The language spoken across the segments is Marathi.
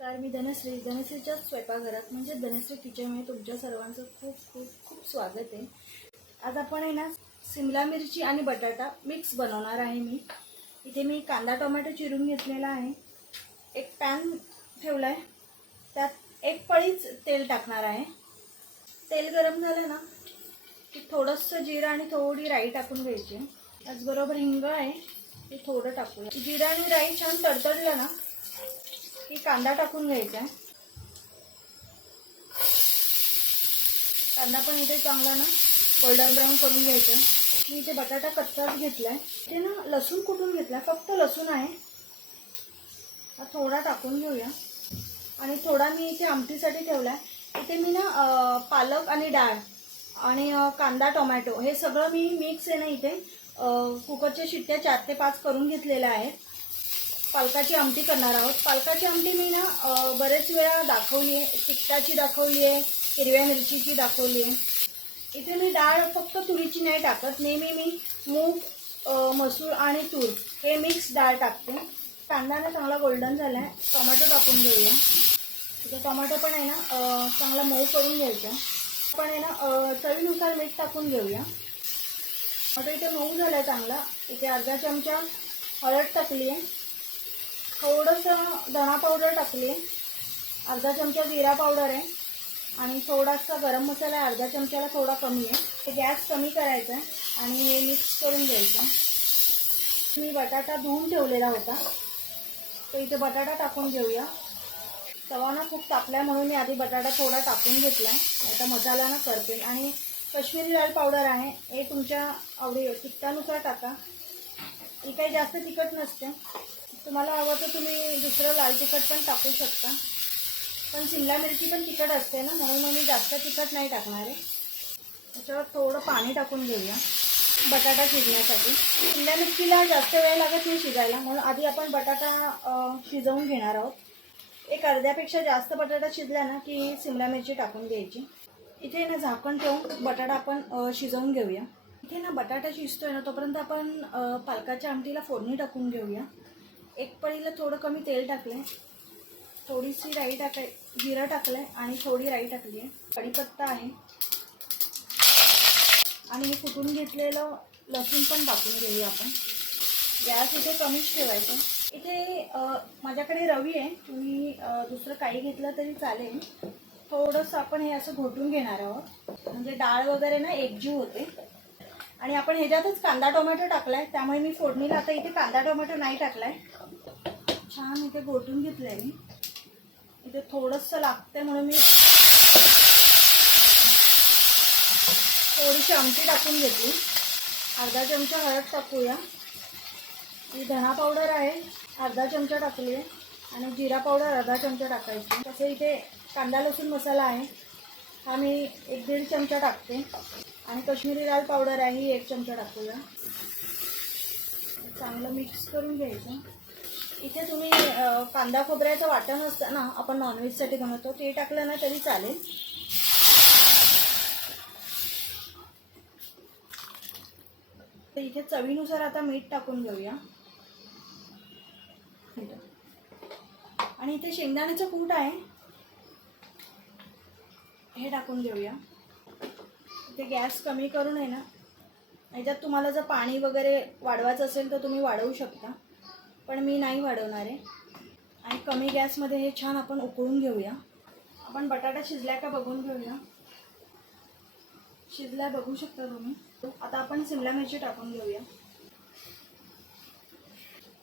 नमस्कार मी धनश्री. धनश्रीच्या स्वयंपाकघरात म्हणजे धनश्री किचनमध्ये तुमच्या सर्वांचं खूप खूप खूप स्वागत आहे. आज आपण आहे ना सिमला मिरची आणि बटाटा मिक्स बनवणार आहे मी. इथे मी कांदा टोमॅटो चिरून घेतलेला आहे. एक पॅन ठेवला आहे त्यात एक पळीच तेल टाकणार आहे. तेल गरम झालं ना की थोडंसं जिरं आणि थोडी राई टाकून घ्यायची. त्याचबरोबर हिंग आहे ते थोडं टाकूया. जिरं आणि राई छान तडतडलं ना की कांदा टाकून घ्यायचा. आहे कांदा पण इथे चांगला ना गोल्डन ब्राऊन करून घ्यायचा. मी इथे बटाटा कच्चाच घेतलाय. इथे ना लसूण कुठून घेतलाय फक्त लसूण आहे. हा थोडा टाकून घेऊया. आणि थोडा मी इथे आमटीसाठी ठेवलाय. इथे मी ना पालक आणि डाळ आणि कांदा टोमॅटो हे सगळं मी मिक्स आहे ना इथे. कुकरच्या शिट्ट्या चार ते पाच करून घेतलेल्या आहेत. पालकाची आमटी करणार आहोत. पालकाची आमटी मी ना बरेच वेळा दाखवली आहे. तिखटाची दाखवली आहे हिरव्या मिरचीची दाखवली आहे. इथे मी डाळ फक्त तुरीची नाही टाकत. नेहमी मी मूग मसूर आणि तूर हे मिक्स डाळ टाकते. कांदाने चांगला गोल्डन झाला आहे टोमॅटो टाकून घेऊया. इथे टोमॅटो पण आहे ना चांगला मऊ करून घ्यायचा. पण आहे ना चवीनुसार मीठ टाकून घेऊया. आता इथे मऊ झाला आहे चांगला. इथे अर्धा चमचा हळद टाकली आहे. थोडंसं धणा पावडर टाकली. अर्धा चमचा जिरा पावडर आहे. आणि थोडासा गरम मसाला आहे. अर्धा चमच्याला थोडा कमी आहे. ते गॅस कमी करायचा आहे आणि हे मिक्स करून घ्यायचं मी बटाटा धुवून ठेवलेला होता. तर इथे बटाटा टाकून घेऊया. तवा ना खूप तापल्या म्हणून मी आधी बटाटा थोडा टाकून घेतला. आता मसाला ना करते. आणि कश्मीरी लाल पावडर आहे. हे तुमच्या आवडी तिखटानुसार टाका. ही काही जास्त तिखट नसते. तुम्हाला हवं तर तुम्ही दुसरं लाल तिखट पण टाकू शकता. पण शिमला मिरची पण तिखट असते ना म्हणून मग मी जास्त तिखट नाही टाकणार आहे. त्याच्यावर थोडं पाणी टाकून घेऊया बटाटा शिजण्यासाठी. शिमला मिरचीला जास्त वेळ लागत नाही शिजायला म्हणून आधी आपण बटाटा शिजवून घेणार आहोत. एक अर्ध्यापेक्षा जास्त बटाटा शिजला ना की शिमला मिरची टाकून घ्यायची. इथे ना झाकण ठेवून बटाटा आपण शिजवून घेऊया. इथे ना बटाटा शिजतोय ना तोपर्यंत आपण पालकाच्या आमटीला फोडणी टाकून घेऊया. एक पळीला थोडं कमी तेल टाकलंय. थोडीशी राई टाकाय जिरं टाकलंय आणि थोडी राई टाकली आहे. कढीपत्ता आहे. आणि हे कुटून घेतलेलं लसूण पण टाकून घेऊया आपण. गॅस इथे कमीच ठेवायचं. इथे माझ्याकडे रवी आहे. तुम्ही दुसरं काही घेतलं तरी चालेल. थोडंसं आपण हे असं घोटून घेणार आहोत. म्हणजे डाळ वगैरे ना एकजीव होते. आणि आपण ह्याच्यातच कांदा टोमॅटो टाकलाय त्यामुळे मी फोडणीला आता इथे कांदा टोमॅटो नाही टाकलाय. छान इथे गोटून घेतलंय मी. इथे थोडंसं लागतंय म्हणून मी थोडीशी आमटी टाकून घेतली. अर्धा चमचा हळद टाकूया. ही धणा पावडर आहे अर्धा चमचा टाकली आहे. आणि जिरा पावडर अर्धा चमचा टाकायची तसं इथे कांदा लसूण मसाला आहे. हा मी एक दीड चमचा टाकते. आणि कश्मीरी लाल पावडर आहे ही एक चमचा टाकूया चांगलं मिक्स करून घ्यायचं. इथे तुम्ही कांदा खोबऱ्याचं वाटण असतं ना आपण नॉनव्हेजसाठी बनवतो ते टाकलं ना तरी चालेल. तर इथे चवीनुसार आता मीठ टाकून घेऊया. आणि इथे शेंगदाण्याचं कूट आहे. हे टाकून घेऊया ते गॅस कमी करून आहे ना. याच्यात तुम्हाला जर पाणी वगैरे वाढवायचं असेल तर तुम्ही वाढवू शकता. पण मी नाही वाढवणार आहे. आणि कमी गॅसमध्ये हे छान आपण उकळून घेऊया. आपण बटाटा शिजल्या का बघून घेऊया. शिजल्या बघू शकता तुम्ही. आता आपण शिमला मिरची टाकून घेऊया.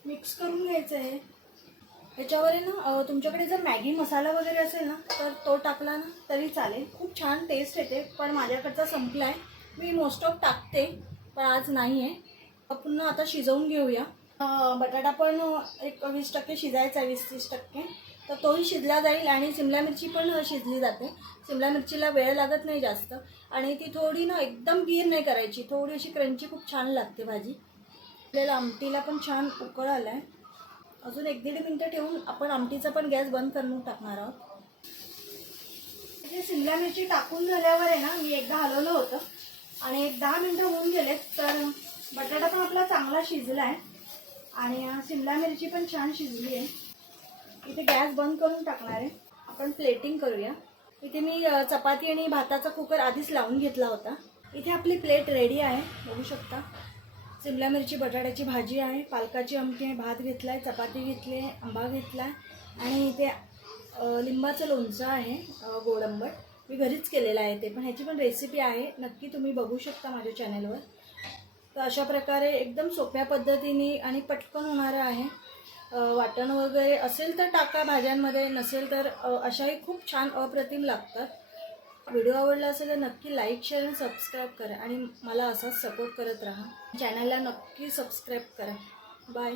मिक्स करून घ्यायचं आहे. ह्याच्यावर आहे ना तुमच्याकडे जर मॅगी मसाला वगैरे असेल ना तर तो टाकला ना तरी चालेल. खूप छान टेस्ट येते पण माझ्याकडचा संपला आहे मी मोस्ट ऑफ टाकते पण आज नाही आहे पुन्हा आता शिजवून घेऊया. बटाटा पण एक वीस टक्के शिजायचा आहे वीस तीस टक्के. तर तोही शिजला जाईल आणि शिमला मिरची पण शिजली जाते. शिमला मिरचीला वेळ लागत नाही जास्त. आणि ती थोडी ना एकदम गीर नाही करायची. थोडी अशी क्रंची खूप छान लागते भाजी. आपल्याला आमटीला पण छान उकळ आला आहे अजून एक दीड मिनटं ठेवून आपण आमटीचा पण गॅस बंद करून टाकणार आहोत. शिमला मिरची टाकून झाल्यावर आहे ना मी एकदा हलवलं होतं आणि एक दहा मिनटं होऊन गेलेत तर बटाटा पण आपला चांगला शिजला आहे आणि शिमला मिरची पण छान शिजली आहे. इथे गॅस बंद करून टाकणार आहे. आपण प्लेटिंग करूया. इथे मी चपाती आणि भाताचा कुकर आधीच लावून घेतला होता. इथे आपली प्लेट रेडी आहे बघू शकता. शिमला मिरची बटाट्याची भाजी आहे पालकाची आमटी आहे भात घेतला आहे चपाती घेतली आहे आंबा घेतला आहे आणि इथे लिंबाचं लोणचं आहे गोडंबट. मी घरीच केलेलं आहे ते पण ह्याची पण रेसिपी आहे. नक्की तुम्ही बघू शकता माझ्या चॅनलवर तर अशा प्रकारे एकदम सोप्या पद्धतीने आणि पटकन होणारं आहे. वाटण वगैरे असेल तर टाका भाज्यांमध्ये नसेल तर अशाही खूप छान अप्रतिम लागतात. व्हिडिओ आवडला असेल तर नक्की लाईक शेअर आणि सबस्क्राईब करा. आणि मला असाच सपोर्ट करत राहा. चॅनलला नक्की सबस्क्राईब करा. बाय